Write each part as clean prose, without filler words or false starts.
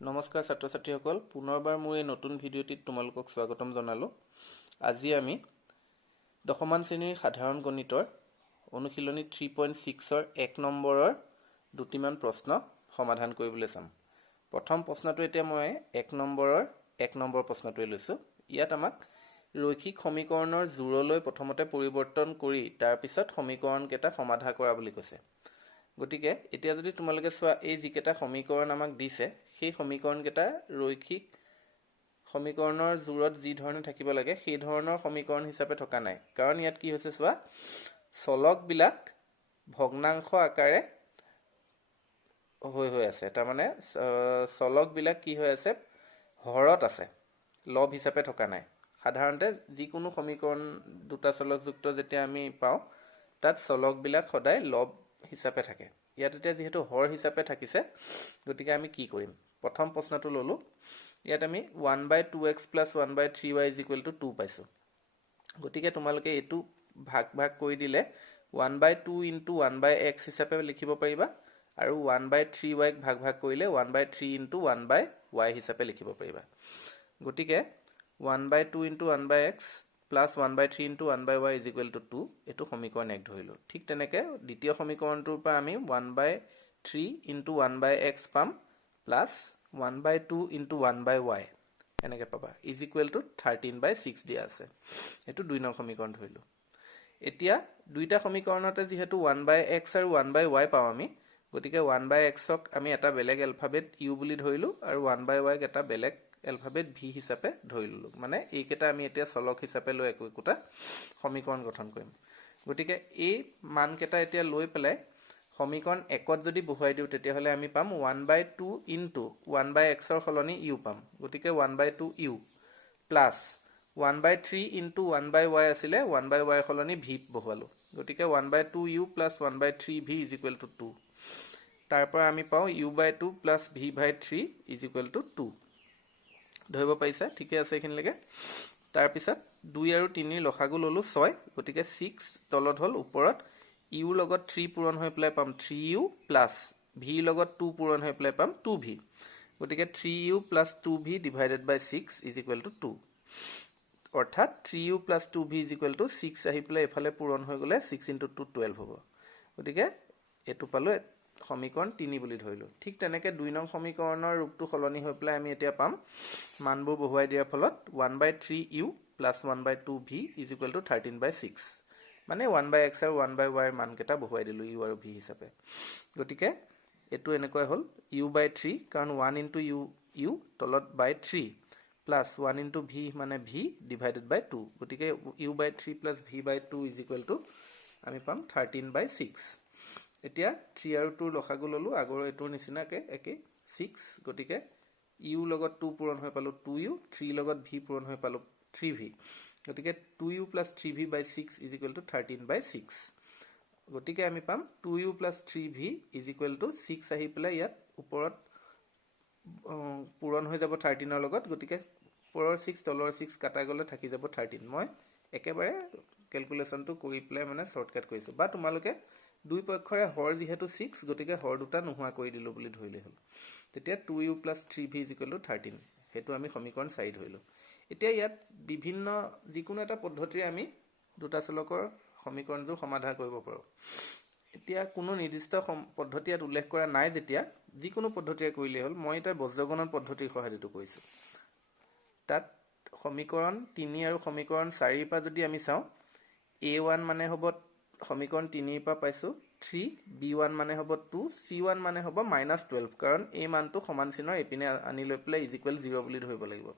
নমস্কাৰ ছাত্ৰ ছাত্ৰীসকল, পুনৰবাৰ মোৰ এই নতুন ভিডিঅ'টিত তোমালোকক স্বাগতম জনালোঁ। আজি আমি দশমান শ্ৰেণীৰ সাধাৰণ গণিতৰ অনুশীলনী 3.6ৰ 1 নম্বৰৰ দুটিমান প্ৰশ্ন সমাধান কৰিবলৈ চাম। প্ৰথম প্ৰশ্নটো এতিয়া মই 1 নম্বৰৰ 1 নম্বৰ প্ৰশ্নটোৱে লৈছোঁ। ইয়াত আমাক ৰৈখিক সমীকৰণৰ জোৰলৈ প্ৰথমতে পৰিৱৰ্তন কৰি তাৰপিছত সমীকৰণকেইটা সমাধান কৰা বুলি কৈছে। গতিকে এতিয়া যদি তোমালোকে চোৱা, এই যিকেইটা সমীকৰণ আমাক দিছে সেই সমীকৰণকেইটা ৰৈখিক সমীকৰণৰ জোৰত যি ধৰণে থাকিব লাগে সেই ধৰণৰ সমীকৰণ হিচাপে থকা নাই। কাৰণ ইয়াত কি হৈছে চোৱা, চলকবিলাক ভগ্নাংশ আকাৰে হৈ আছে। তাৰমানে চলকবিলাক কি হৈ আছে, হৰত আছে, লব হিচাপে থকা নাই। সাধাৰণতে যিকোনো সমীকৰণ দুটা চলকযুক্ত যেতিয়া আমি পাওঁ তাত চলকবিলাক সদায় লব হিচাপে থাকে। ইয়াত এতিয়া যিহেতু হৰ হিচাপে থাকিছে, গতিকে আমি কি কৰিম? প্ৰথম প্ৰশ্নটো ললোঁ। ইয়াত আমি 1/2x + 1/3y = 2 পাইছোঁ। গতিকে তোমালোকে এইটো ভাগ কৰি দিলে 1/2 × 1/x হিচাপে লিখিব পাৰিবা, আৰু 1/3y ভাগ কৰিলে 1/3 × 1/y হিচাপে লিখিব পাৰিবা। গতিকে 1/2 × 1/x + 1/3 × 1/y = 2, এইটো সমীকৰণ 1 ধৰিলোঁ। ঠিক তেনেকৈ দ্বিতীয় সমীকৰণটোৰ পৰা আমি 1/3 × 1/x পাম প্লাছ 1/2 × 1/y এনেকৈ পাবা, = 13/6 দিয়া আছে। এইটো 2 নং সমীকৰণ ধৰিলোঁ। এতিয়া দুইটা সমীকৰণতে যিহেতু 1/x আৰু 1/y পাওঁ আমি, গতিকে 1/xক আমি এটা বেলেগ এলফাবেট u বুলি ধৰিলোঁ আৰু 1/yক এটা বেলেগ এলফাবেট v হিচাপে ধৰি ললোঁ। মানে এইকেইটা আমি এতিয়া চলক হিচাপে লৈ একোটা সমীকৰণ গঠন কৰিম। গতিকে এই মানকেইটা এতিয়া লৈ পেলাই সমীকৰণ 1ত যদি বহুৱাই দিওঁ তেতিয়াহ'লে আমি পাম 1/2 × 1/xৰ সলনি u পাম। গতিকে 1/2 u প্লাছ 1/3 × 1/y আছিলে, 1/y সলনি v বহুৱালোঁ। গতিকে 1/2 u + 1/3 v = 2। তাৰ পৰা আমি পাওঁ u/2 + v/3 = 2। ধৰিব পাৰিছা? ঠিকে আছে এইখিনিলৈকে। তাৰপিছত 2 আৰু 3ৰ লসাগু ল'লোঁ 6, গতিকে 6 তলত হ'ল, ওপৰত u লগত 3 পূৰণ হৈ পেলাই পাম 3u প্লাছ v লগত 2 পূৰণ হৈ পেলাই পাম 2v। গতিকে 3u + 2v / 6 = 2। অৰ্থাৎ 3u + 2v = 6 আহি পেলাই এফালে পূৰণ হৈ গ'লে 6 × 2 12 হ'ব। গতিকে এইটো পালোঁ সমীকৰণ 3 বুলি ধৰিলোঁ। ঠিক তেনেকৈ 2 নং সমীকৰণৰ ৰূপটো সলনি হৈ পেলাই আমি এতিয়া পাম, মানবোৰ বহুৱাই দিয়াৰ ফলত 1/3u + 1/2v = 13/6। মানে 1/x আৰু 1/y মানকেইটা বহুৱাই দিলোঁ u আৰু v হিচাপে। গতিকে এইটো এনেকুৱা হ'ল u/3, কাৰণ 1 × u তলত /3 প্লাছ 1 × v মানে v / 2। গতিকে u/3 + v/2 = আমি পাম 13/6। এতিয়া 3 আৰু 2ৰ লসাগু ল'লোঁ, আগৰ এইটোৰ নিচিনাকৈ একেই 6। গতিকে u লগত 2 পূৰণ হৈ পালোঁ 2u, 3 লগত v পূৰণ হৈ পালোঁ 3v। গতিকে 2u + 3v/6 = 13/6। গতিকে আমি পাম 2u + 3v = 6 আহি পেলাই ইয়াত ওপৰত পূৰণ হৈ যাব 13ৰ লগত। গতিকে ওপৰৰ 6 তলৰ 6 কাটা গ'লে থাকি যাব 13। মই একেবাৰে কেলকুলেশ্যনটো কৰি পেলাই মানে শ্বৰ্টকাট কৰিছোঁ, বা তোমালোকে দুই পক্ষৰে হৰ যিহেতু 6, গতিকে হৰ দুটা নোহোৱা কৰি দিলোঁ বুলি ধৰিলেই হ'ল। তেতিয়া 2u + 3v = 13। সেইটো আমি সমীকৰণ 4 ধৰিলোঁ। এতিয়া ইয়াত বিভিন্ন যিকোনো এটা পদ্ধতিৰে আমি দুটা চলকৰ সমীকৰণবোৰ সমাধান কৰিব পাৰোঁ। এতিয়া কোনো নিৰ্দিষ্ট পদ্ধতি ইয়াত উল্লেখ কৰা নাই, যেতিয়া যিকোনো পদ্ধতিৰে কৰিলেই হ'ল। মই এতিয়া বজ্ৰগণন পদ্ধতিৰ সহায়ত কৰিছোঁ। তাত সমীকৰণ 3 আৰু সমীকৰণ 4ৰ পৰা যদি আমি চাওঁ, a1 মানে হ'ব সমীকৰণ 3ৰ পৰা পাইছোঁ 3, b1 মানে হ'ব 2, c1 মানে হ'ব -12, কাৰণ এই মানটো সমান চিহ্নৰ এইপিনে আনি লৈ পেলাই =0 বুলি ধৰিব লাগিব।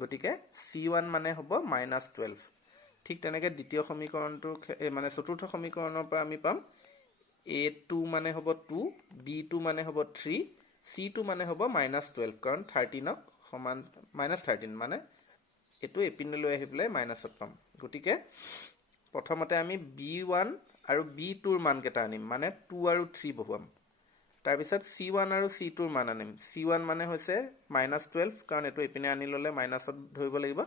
গতিকে c1 মানে হ'ব -12। ঠিক তেনেকৈ দ্বিতীয় সমীকৰণটো মানে চতুৰ্থ সমীকৰণৰ পৰা আমি পাম a2 মানে হ'ব 2, b2 মানে হ'ব 3, c2 মানে হ'ব -12, কাৰণ 13ক সমান -13 মানে এইটো এপিনলৈ আহি পেলাই মাইনাছত পাম। গতিকে প্ৰথমতে আমি b1 আৰু b2ৰ মানকেইটা আনিম, মানে 2 আৰু 3 বহুৱাম। তাৰপিছত c1 আৰু c2ৰ মান আনিম। c1 মানে হৈছে -12, কাৰণ এইটো এপিনে আনি ল'লে মাইনাছত ধৰিব লাগিব,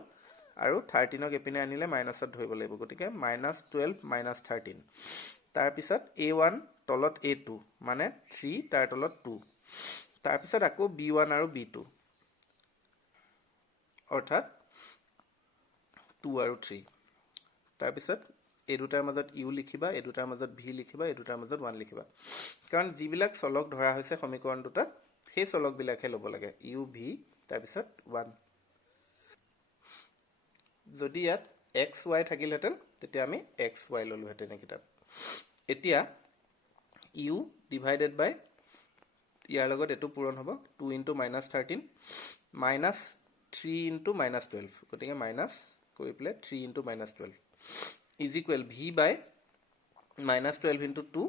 আৰু 13ক এপিনে আনিলে মাইনাছত ধৰিব লাগিব। গতিকে -12 - 13। তাৰপিছত a1 তলত a2 মানে 3, তাৰ তলত 2। তাৰপিছত আকৌ B1 আৰু B2 অৰ্থাৎ 2 আৰু 3 তাৰপিছত এই দুটাৰ মাজত U লিখিবা এই দুটাৰ মাজত V লিখিবা এই দুটাৰ মাজত 1 লিখিবা কাৰণ যিবিলাক চলক ধৰা হৈছে সমীকৰণ দুটাত সেই চলক বিলাকহে ল'ব লাগে U V তাৰপিছত 1 যদি ইয়াত x y থাকিলহেঁতেন তেতিয়া আমি x y ললোহেঁতেন এই কিতাপ এতিয়া U ডিভাইডেড বাই ইয়াৰ লগত এটো পূৰণ হ'ব 2 into -13 minus 3 into -12 গতিকে মাইনাস কৰি play 3 into -12 is equal V by -12 into 2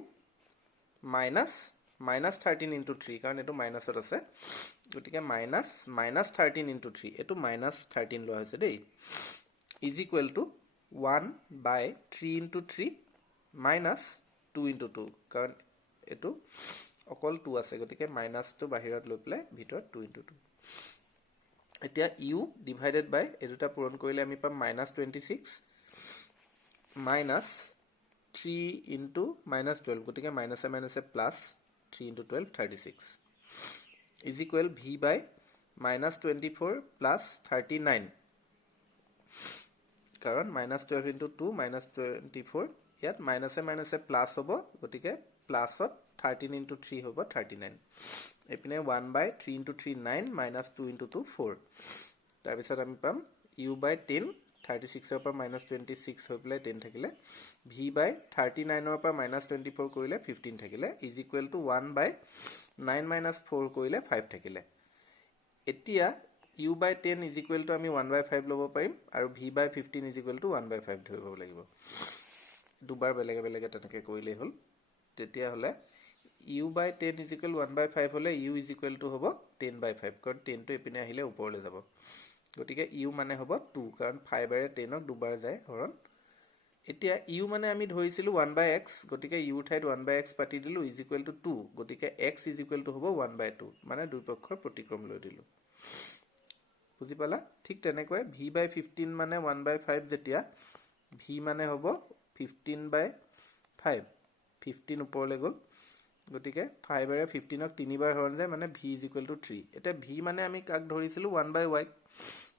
minus -13 into 3 কাৰণ এটো মাইনাসত আছে গতিকে -13 into 3 এটো -13 লোৱা হৈছে দেই is equal to 1 by 3 into 3 minus 2 into 2 কাৰণ এটো অকল 2 আছে গতিকে মাইনাসটো বাহিৰত লৈ প্লে ভিতৰত 2 into 2 এতিয়া U ডিভাইডেড বাই এই দুটা পূৰণ কৰিলে আমি পাম -26 minus 3 into -12 গতিকে মাইনাসে মাইনাসে plus 3 into 12 36 is equal V by -24 plus 39 কাৰণ -12 into 2 -24 ইয়াত মাইনাসে মাইনাসে প্লাস হ'ব গতিকে প্লাসত 13 into 3 হ'ব 39 এপিনে 1 by 3 into 3 9 minus 2 into 2 4 তাৰপিছত আমি পাম U by 10 36 ৰ পৰা -26 হৈ প্লে 10 থাকিলে V by 39 ৰ পৰা -24 কৰিলে 15 থাকিলে is equal to 1 by 9 minus 4 কৰিলে 5 থাকিলে এতিয়া U by 10 is equal to আমি 1 by 5 ল'ব পাৰিম আৰু V by 15 is equal to 1 by 5 ধৰিব লাগিব দুবাৰ বেলেগে বেলেগে তেনেকৈ কৰিলেই হ'ল তেতিয়া হলে U by 10 is equal 1 by 5 হলে U is equal to হ'ব 10 by 5 কাৰণ 10 টো এপিনে আহিলে ওপৰলৈ যাব গতিকে U মানে হ'ব 2 কাৰণ 5 এৰে 10 ক দুবাৰ যায় হৰণ এতিয়া U মানে আমি ধৰিছিলো 1 by x গতিকে U ঠাইত 1 by x পাতি দিলো is equal to 2 গতিকে x is equal to হ'ব 1 by 2 মানে দুই পক্ষৰ প্ৰতিক্ৰম লৈ দিলো বুজি পালা ঠিক তেনেকৈ V by 15 মানে 1 by 5 যেতিয়া V মানে হ'ব 15 by 5 15 ওপৰলৈ গ'ল গতিকে 5 এৰে 15 ক তিনিবাৰ হৰণ যায় মানে V is equal to 3 এটা V মানে আমি কাক ধৰিছিলো 1 by y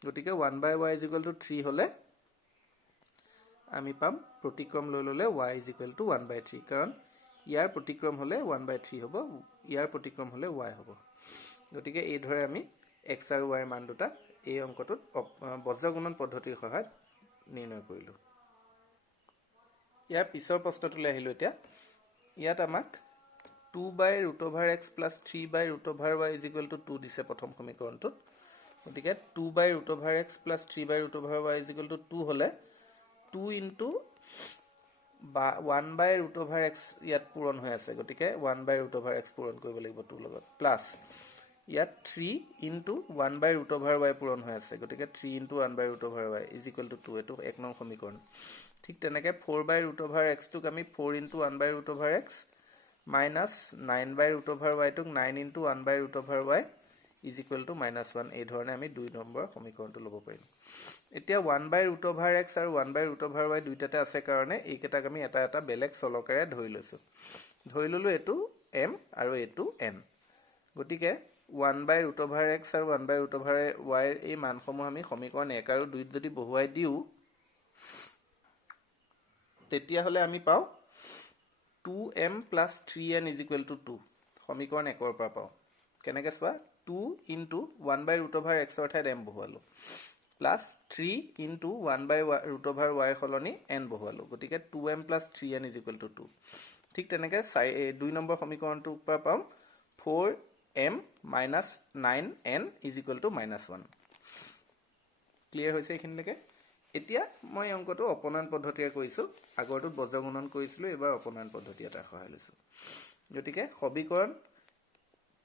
গতিকে 1 by y is equal to 3 হলে আমি পাম প্ৰতিক্ৰম লৈ ললে y is equal to 1 by 3 কাৰণ ইয়াৰ প্ৰতিক্ৰম হলে 1 by 3 হ'ব ইয়াৰ প্ৰতিক্ৰম হলে y হ'ব গতিকে এই ধৰে আমি x আৰু y মান দুটা এই অংকটোত বজ্ৰগুণন পদ্ধতিৰ সহায়ত নিৰ্ণয় কৰিলো ইয়াৰ পিছৰ প্ৰশ্নটোলৈ আহিলো এতিয়া ইয়াত আমাক 2 by root over x plus 3 by root over y is equal to 2 দিছে প্ৰথম সমীকৰণটোত গতিকে 2 by root over x plus 3 by root over y is equal to 2 হলে 2 into 1 by root over x ইয়াত পূৰণ হৈ আছে গতিকে 1 by root over x পূৰণ কৰিব লাগিব 2 লগত প্লাস ইয়াত 3 into 1 by root over y পূৰণ হৈ আছে গতিকে 3 into 1 by root over y is equal to 2 এটো এক নং সমীকৰণ ঠিক তেনেকৈ 4 by root over x টোক আমি 4 into 1 by root over x minus 9 by root over y টোক 9 into 1 by root over y is equal to -1 এই ধৰণে আমি 2 নম্বৰ সমীকৰণটো ল'ব পাৰিম এতিয়া 1 by root over x আৰু 1 by root over y দুইটাতে আছে কাৰণে এইকেইটাক আমি এটা এটা বেলেগ চলকেৰে ধৰি লৈছো ধৰি ললো এটো m আৰু এটো n গতিকে 1 by root over x আৰু 1 by root over y এই মানসমূহ আমি সমীকৰণ 1 আৰু 2 যদি বহুৱাই দিও তেতিয়া হলে আমি পাও 2m plus 3n is equal to 2 সমীকৰণ 1 ৰ পৰা পাও কেনেকৈ চোৱা 2 into 1 by root over x ৰ ঠাইত m বহুৱালো plus 3 into 1 by root over y সলনি n বহুৱালো গতিকে 2m plus 3n is equal to 2 ঠিক তেনেকৈ 2 নম্বৰ সমীকৰণটোৰ পৰা পাম 4m minus 9n is equal to -1 clear হৈছে এইখিনিলৈকে এতিয়া মই অংকটো অপনয়ন পদ্ধতিৰে কৰিছো আগৰটোত বজ্ৰগুণন কৰিছিলো এবাৰ অপনয়ন পদ্ধতি এটা সহায় লৈছো গতিকে সমীকৰণ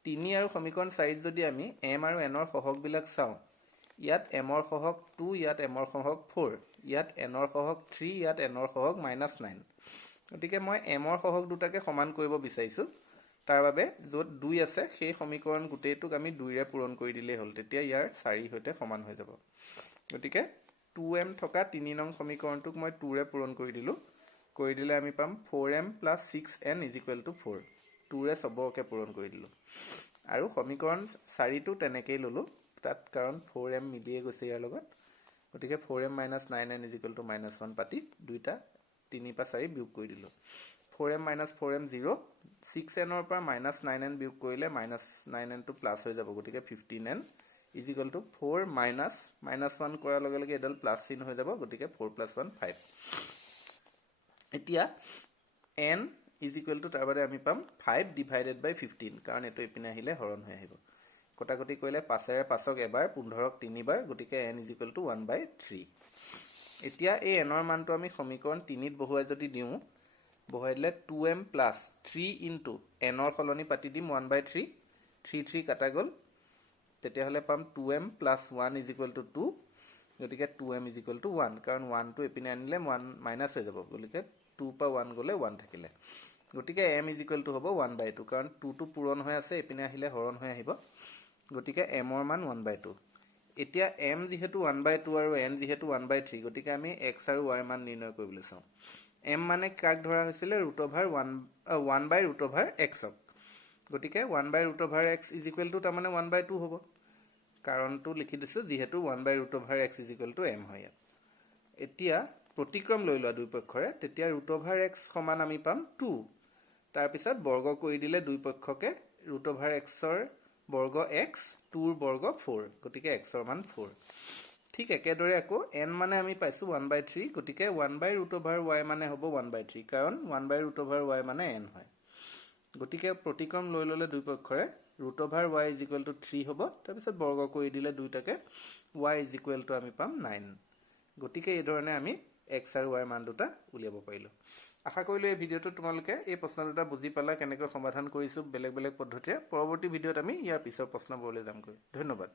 3 আৰু সমীকৰণ 4 যদি আমি m আৰু n ৰ সহগ বিলাক চাও ইয়াত m ৰ সহগ 2 ইয়াত m ৰ সহগ 4 ইয়াত n ৰ সহগ 3 ইয়াত n ৰ সহগ -9 গতিকে মই m ৰ সহগ দুটাকে সমান কৰিব বিচাৰিছো তাৰ বাবে যত 2 আছে সেই সমীকৰণ গুটেইটোক আমি 2 ৰে পূৰণ কৰি দিলেই হ'ল তেতিয়া ইয়াৰ 4 হৈতে সমান হৈ যাব গতিকে 2m থকা 3 নং সমীকৰণটোক মই 2 ৰে পূৰণ কৰি দিলে আমি পাম 4m plus 6n is equal to 4 2 ৰে সবকে পূৰণ কৰি দিলো আৰু সমীকৰণ 4টো তেনেকেই ল'লোঁ তাত কাৰণ 4m মিলিয়ে গৈছে ইয়াৰ লগত গতিকে 4m - 9n = -1 পাতি দুইটা 3 পৰা 4 বিয়োগ কৰি দিলোঁ 4m - 4m 0 6n ৰ পৰা -9n বিয়োগ কৰিলে -9n টো প্লাছ হৈ যাব গতিকে 15n = 4 -1 কৰাৰ লগে লগে এডাল প্লাছ চিন হৈ যাব গতিকে 4 + 1 5 এতিয়া n = তাৰ বাদে আমি পাম 5 / 15 কাৰণ এটো ইপিনে আহিলে হৰণ হৈ আহিব কটাকটি কৰিলে 5ৰে 5ক এবাৰ 15ক 3 বাৰ গতিকে n = 1/3 এতিয়া এই n ৰ মানটো আমি সমীকৰণ 3ত বহুৱাই যদি দিওঁ বহুৱাই দিলে 2m + 3 * n ৰ সলনি পাতি দিম 1/3 3 কাটা গ'ল তেতিয়াহ'লে পাম 2m + 1 = 2 গতিকে 2m = 1 কাৰণ 1 টো এপিনে আনিলে 1 মাইনাস হৈ যাব গতিকে 2 পৰা 1 গ'লে 1 থাকিলে গতিকে m = হ'ব 1/2 কাৰণ 2 টো পূৰণ হৈ আছে এপিনে আহিলে হৰণ হৈ আহিব গতিকে m ৰ মান 1/2 এতিয়া m যেহেতু 1/2 আৰু n যেহেতু 1/3 গতিকে আমি x আৰু y মান নিৰ্ণয় কৰিবলৈ চাওঁ m মানে কাক ধৰা হৈছিল √1/√x গতিকে 1/√x = তাৰ মানে 1/2 হ'ব কাৰণটো লিখি দিছো যেহেতু 1/√x = m হয় এতিয়া প্ৰতিক্ৰম লৈ লোৱা দুই পক্ষৰে তেতিয়া √x সমান আমি পাম 2 তাৰ পিছত বৰ্গ কৰি দিলে দুই পক্ষকে √x ৰ বৰ্গ x 2 ৰ বৰ্গ 4 গতিকে x ৰ মান 4 ঠিক একেদৰে আকৌ n মানে আমি পাইছো 1/3 গতিকে 1/√y মানে হ'ব 1/3 কাৰণ 1/√y মানে n হয় গতিকে প্ৰতিক্ৰম লৈ ললে দুই পক্ষৰে √y = 3 হ'ব তাৰ পিছত বৰ্গ কৰি দিলে দুইটাকে y = আমি পাম 9 গতিকে এই ধৰণে আমি x আৰু y মান দুটা উলিয়াব পাৰিলো আশা কৰিলো এই ভিডিঅটো তোমালোকে এই প্ৰশ্ন দুটা বুজি পালা কেনেকৈ সমাধান কৰিছো বেলেগ বেলেগ পদ্ধতিৰে পৰৱৰ্তী ভিডিঅত আমি ইয়াৰ পিছৰ প্ৰশ্নবোৰলৈ যামগৈ ধন্যবাদ